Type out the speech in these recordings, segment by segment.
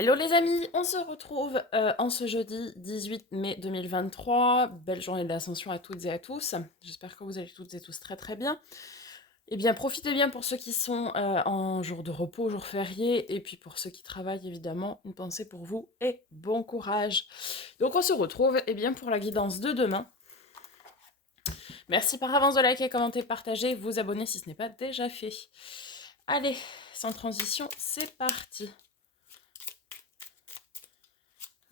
Hello les amis, on se retrouve en ce jeudi 18 mai 2023. Belle journée de l'Ascension à toutes et à tous. J'espère que vous allez toutes et tous très très bien. Eh bien, profitez bien pour ceux qui sont en jour de repos, jour férié, et puis pour ceux qui travaillent, évidemment, une pensée pour vous et bon courage. Donc on se retrouve bien pour la guidance de demain. Merci par avance de liker, commenter, partager, vous abonner si ce n'est pas déjà fait. Allez, sans transition, c'est parti.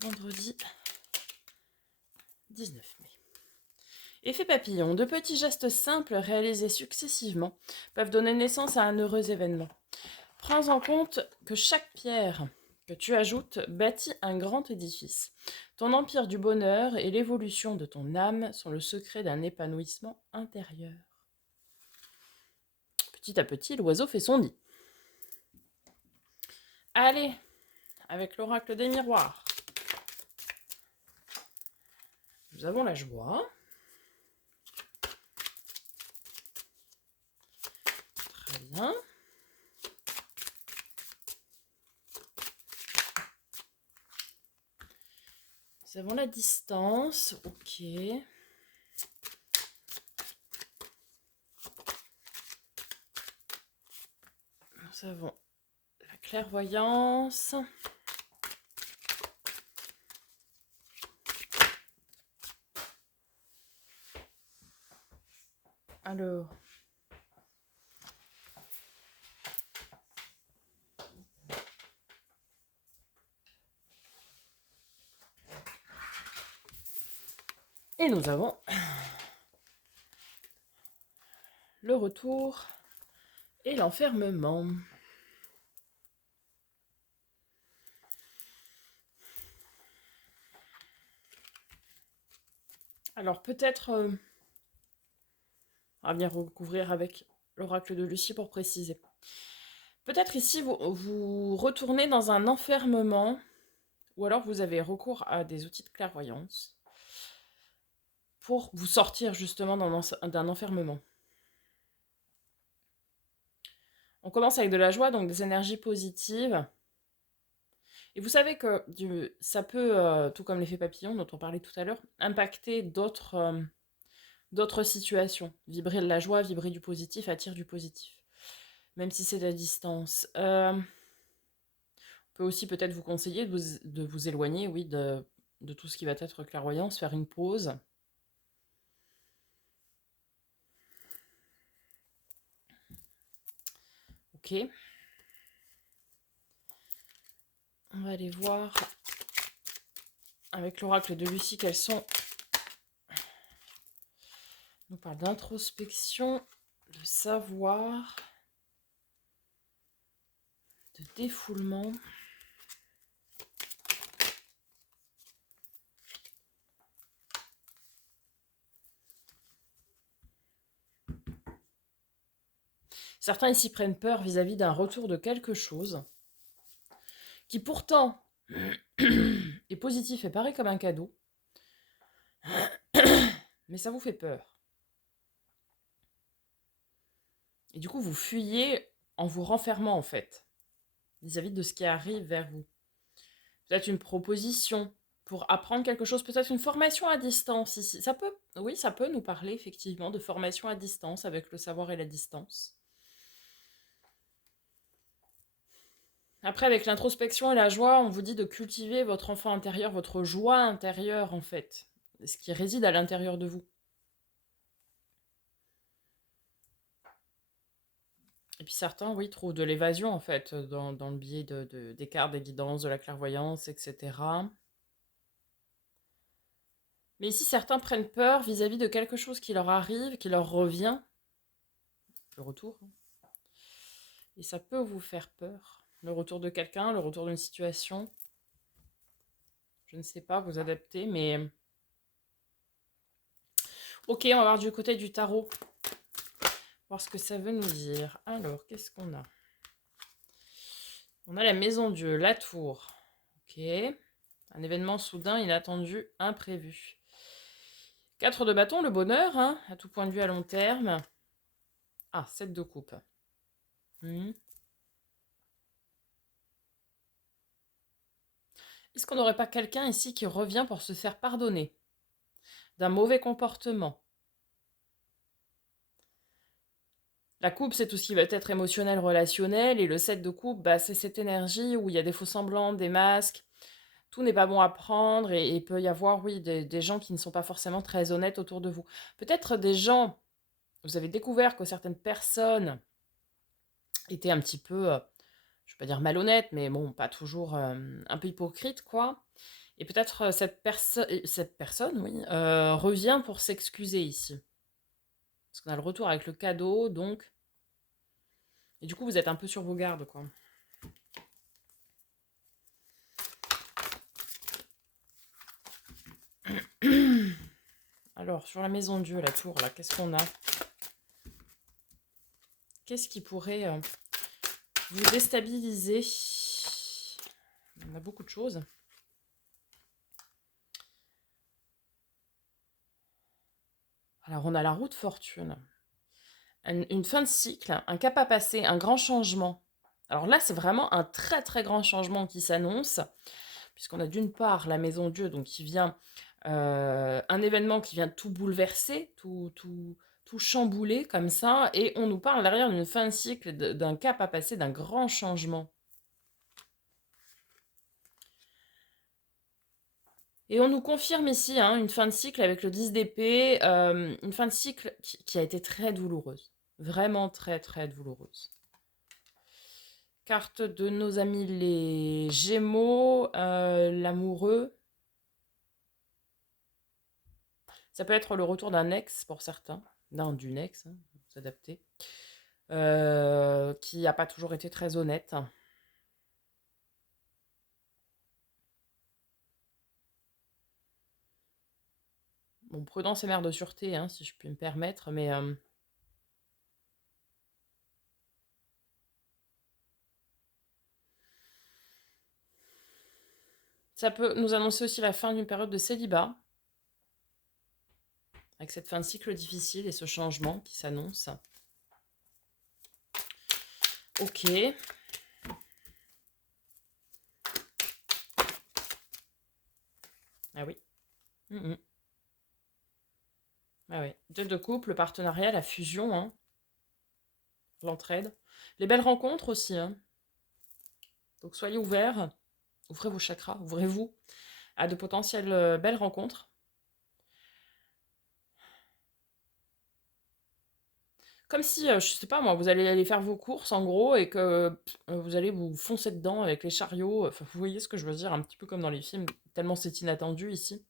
Vendredi 19 mai. Effet papillon. De petits gestes simples réalisés successivement peuvent donner naissance à un heureux événement. Prends en compte que chaque pierre que tu ajoutes bâtit un grand édifice. Ton empire du bonheur et l'évolution de ton âme sont le secret d'un épanouissement intérieur. Petit à petit, l'oiseau fait son nid. Allez, avec l'oracle des miroirs. Nous avons la joie. Très bien. Nous avons la distance. Ok. Nous avons la clairvoyance. Alors, et nous avons le retour et l'enfermement. Alors peut-être, on va venir recouvrir avec l'oracle de Lucie pour préciser. Peut-être ici, vous retournez dans un enfermement, ou alors vous avez recours à des outils de clairvoyance pour vous sortir justement d'un enfermement. On commence avec de la joie, donc des énergies positives. Et vous savez que ça peut, tout comme l'effet papillon dont on parlait tout à l'heure, impacter d'autres situations. Vibrer de la joie, vibrer du positif, attire du positif. Même si c'est à distance. On peut aussi peut-être vous conseiller de vous éloigner, oui, de tout ce qui va être clairvoyance, faire une pause. Ok. On va aller voir avec l'oracle de Lucie quels sont. On nous parle d'introspection, de savoir, de défoulement. Certains ici prennent peur vis-à-vis d'un retour de quelque chose qui pourtant est positif et paraît comme un cadeau, mais ça vous fait peur. Et du coup, vous fuyez en vous renfermant en fait, vis-à-vis de ce qui arrive vers vous. Peut-être une proposition pour apprendre quelque chose, peut-être une formation à distance ici. Ça peut, oui, ça peut nous parler effectivement de formation à distance avec le savoir et la distance. Après, avec l'introspection et la joie, on vous dit de cultiver votre enfant intérieur, votre joie intérieure en fait, ce qui réside à l'intérieur de vous. Et puis certains, oui, trouvent de l'évasion en fait dans le biais des cartes, des guidances, de la clairvoyance, etc. Mais ici, certains prennent peur vis-à-vis de quelque chose qui leur arrive, qui leur revient, le retour. Et ça peut vous faire peur. Le retour de quelqu'un, le retour d'une situation. Je ne sais pas, vous adaptez, mais... Ok, on va voir du côté du tarot. Voir ce que ça veut nous dire. Alors, qu'est-ce qu'on a? On a la maison Dieu, la tour. Ok. Un événement soudain, inattendu, imprévu. 4 de bâton, le bonheur, hein, à tout point de vue à long terme. Ah, 7 de coupe. Est-ce qu'on n'aurait pas quelqu'un ici qui revient pour se faire pardonner d'un mauvais comportement? La coupe, c'est tout ce qui va être émotionnel, relationnel, et le 7 de coupe, bah, c'est cette énergie où il y a des faux semblants, des masques, tout n'est pas bon à prendre, et il peut y avoir, oui, des gens qui ne sont pas forcément très honnêtes autour de vous. Peut-être des gens, vous avez découvert que certaines personnes étaient un petit peu, je ne vais pas dire malhonnêtes, mais bon, pas toujours, un peu hypocrites, quoi. Et peut-être cette personne, oui, revient pour s'excuser ici. Parce qu'on a le retour avec le cadeau, donc... Et du coup, vous êtes un peu sur vos gardes, quoi. Alors, sur la maison Dieu, la tour, là, qu'est-ce qu'on a? Qu'est-ce qui pourrait vous déstabiliser? On a beaucoup de choses. Alors, on a la roue de fortune. Une fin de cycle, un cap à passer, un grand changement. Alors là, c'est vraiment un très très grand changement qui s'annonce, puisqu'on a d'une part la maison Dieu, donc qui vient, un événement qui vient tout bouleverser, tout chambouler comme ça, et on nous parle derrière d'une fin de cycle, d'un cap à passer, d'un grand changement. Et on nous confirme ici une fin de cycle avec le 10 d'épée, une fin de cycle qui a été très douloureuse. Vraiment très très douloureuse. Carte de nos amis les Gémeaux, l'amoureux. Ça peut être le retour d'un ex pour certains, d'une ex, s'adapter, qui n'a pas toujours été très honnête. Bon, prudence et mère de sûreté, si je puis me permettre, mais ça peut nous annoncer aussi la fin d'une période de célibat, avec cette fin de cycle difficile et ce changement qui s'annonce. Ok. Ah oui. Ah oui. Deux de couple, le partenariat, la fusion, l'entraide. Les belles rencontres aussi. Donc soyez ouverts, ouvrez vos chakras, ouvrez-vous à de potentielles belles rencontres. Comme si, je sais pas moi, vous allez aller faire vos courses en gros et que vous allez vous foncer dedans avec les chariots. Enfin, vous voyez ce que je veux dire, un petit peu comme dans les films, tellement c'est inattendu ici.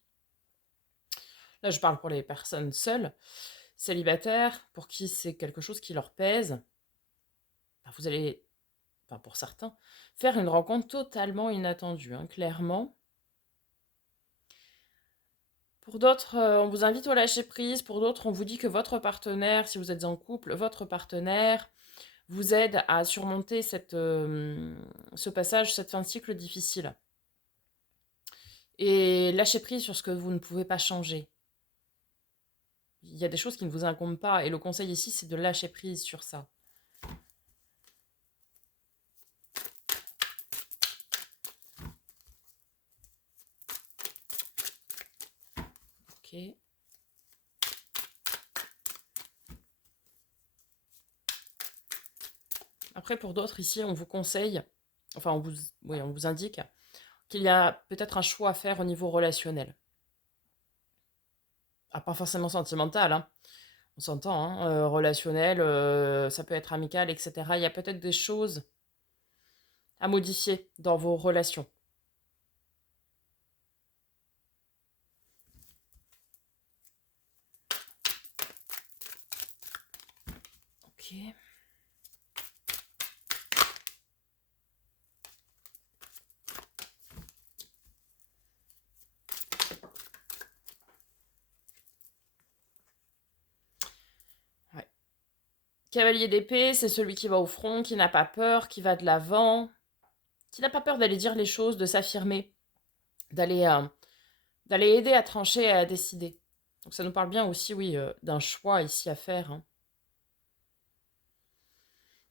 Là, je parle pour les personnes seules, célibataires, pour qui c'est quelque chose qui leur pèse. Enfin, vous allez, enfin pour certains, faire une rencontre totalement inattendue, clairement. Pour d'autres, on vous invite au lâcher prise. Pour d'autres, on vous dit que votre partenaire, si vous êtes en couple, votre partenaire vous aide à surmonter ce passage, cette fin de cycle difficile. Et lâcher prise sur ce que vous ne pouvez pas changer. Il y a des choses qui ne vous incombent pas. Et le conseil ici, c'est de lâcher prise sur ça. Ok. Après, pour d'autres, ici, on vous conseille, enfin, on vous indique qu'il y a peut-être un choix à faire au niveau relationnel. Ah, pas forcément sentimental, on s'entend, relationnel, ça peut être amical, etc. Il y a peut-être des choses à modifier dans vos relations. Ok. Ouais. Cavalier d'épée, c'est celui qui va au front, qui n'a pas peur, qui va de l'avant, qui n'a pas peur d'aller dire les choses, de s'affirmer, d'aller d'aller aider à trancher et à décider. Donc ça nous parle bien aussi, oui, d'un choix ici à faire.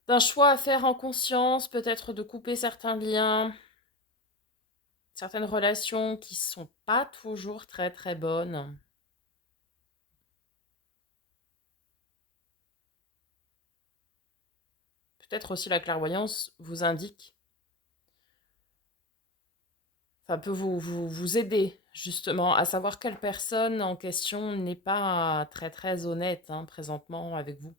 D'un choix à faire en conscience, peut-être de couper certains liens, Certaines relations qui sont pas toujours très très bonnes. Peut-être aussi la clairvoyance vous indique, enfin peut vous aider justement à savoir quelle personne en question n'est pas très très honnête hein, présentement avec vous.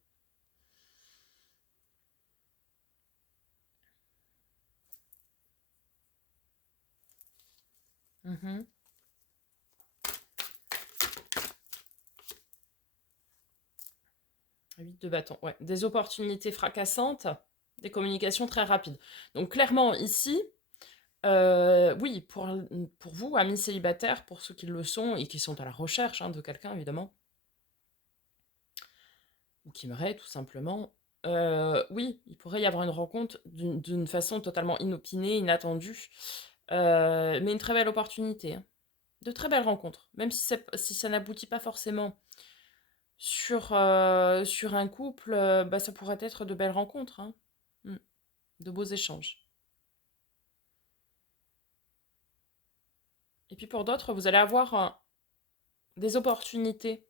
Mhm. 8 de bâton, ouais. Des opportunités fracassantes, des communications très rapides. Donc clairement ici, oui, pour vous, amis célibataires, pour ceux qui le sont et qui sont à la recherche hein, de quelqu'un évidemment, ou qui aimeraient tout simplement, oui, il pourrait y avoir une rencontre d'une façon totalement inopinée, inattendue, mais une très belle opportunité, hein. De très belles rencontres, même si ça n'aboutit pas forcément sur un couple, bah, ça pourrait être de belles rencontres, hein. Mm. De beaux échanges. Et puis pour d'autres, vous allez avoir des opportunités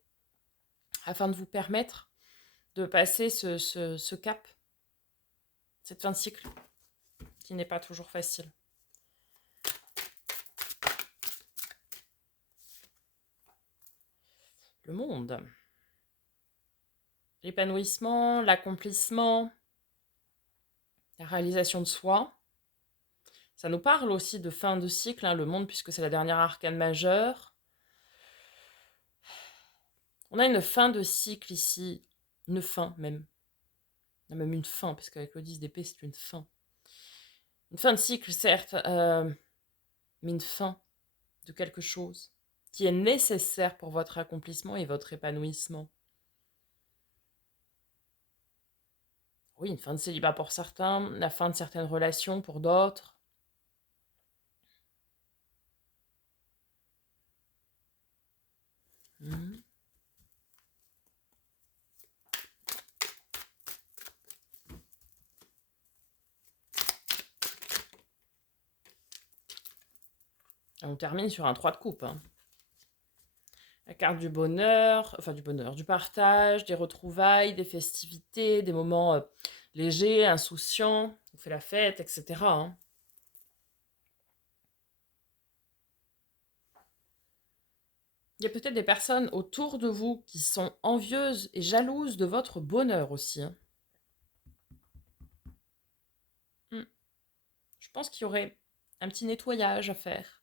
afin de vous permettre de passer ce cap, cette fin de cycle, qui n'est pas toujours facile. Le monde. L'épanouissement, l'accomplissement, la réalisation de soi. Ça nous parle aussi de fin de cycle, hein, le monde, puisque c'est la dernière arcane majeure. On a une fin de cycle ici, une fin même. On a même une fin, parce qu'avec le 10 d'épée, c'est une fin. Une fin de cycle, certes, mais une fin de quelque chose qui est nécessaire pour votre accomplissement et votre épanouissement. Oui, une fin de célibat pour certains, la fin de certaines relations pour d'autres. Mmh. On termine sur un 3 de coupe. Hein. La carte du bonheur, enfin du bonheur, du partage, des retrouvailles, des festivités, des moments légers, insouciants, on fait la fête, etc. Hein. Il y a peut-être des personnes autour de vous qui sont envieuses et jalouses de votre bonheur aussi. Hein. Je pense qu'il y aurait un petit nettoyage à faire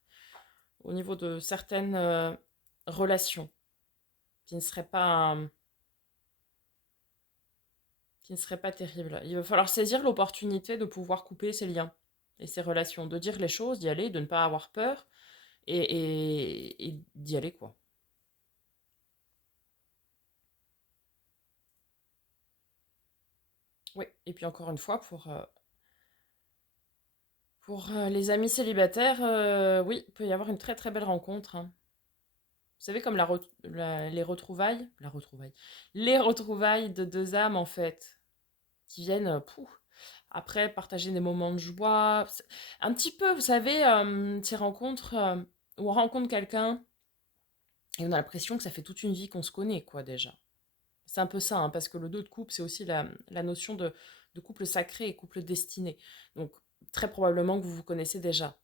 au niveau de certaines relations qui ne seraient pas, terribles. Il va falloir saisir l'opportunité de pouvoir couper ces liens et ces relations, de dire les choses, d'y aller, de ne pas avoir peur et d'y aller quoi. Oui, et puis encore une fois, pour les amis célibataires, oui, il peut y avoir une très très belle rencontre. Hein. Vous savez, comme les retrouvailles, les retrouvailles de deux âmes en fait, qui viennent, après partager des moments de joie. Un petit peu, vous savez, ces rencontres où on rencontre quelqu'un et on a l'impression que ça fait toute une vie qu'on se connaît, quoi, déjà. C'est un peu ça, hein, parce que le 2 de couple, c'est aussi la notion de couple sacré et couple destiné. Donc, très probablement que vous vous connaissez déjà.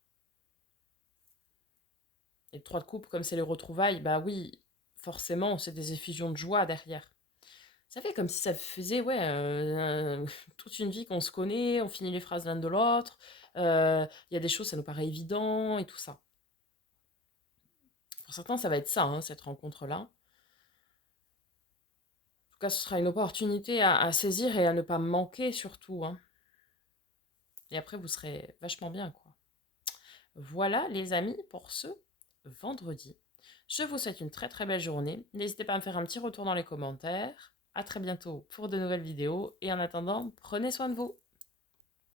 Et le 3 de couple, comme c'est les retrouvailles, bah oui, forcément, c'est des effusions de joie derrière. Ça fait comme si ça faisait, ouais, toute une vie qu'on se connaît, on finit les phrases l'un de l'autre, il y a des choses, ça nous paraît évident et tout ça. Pour certains, ça va être ça, hein, cette rencontre-là. En tout cas, ce sera une opportunité à saisir et à ne pas manquer surtout, hein. Et après, vous serez vachement bien, quoi. Voilà, les amis, pour ce vendredi. Je vous souhaite une très très belle journée. N'hésitez pas à me faire un petit retour dans les commentaires. À très bientôt pour de nouvelles vidéos. Et en attendant, prenez soin de vous.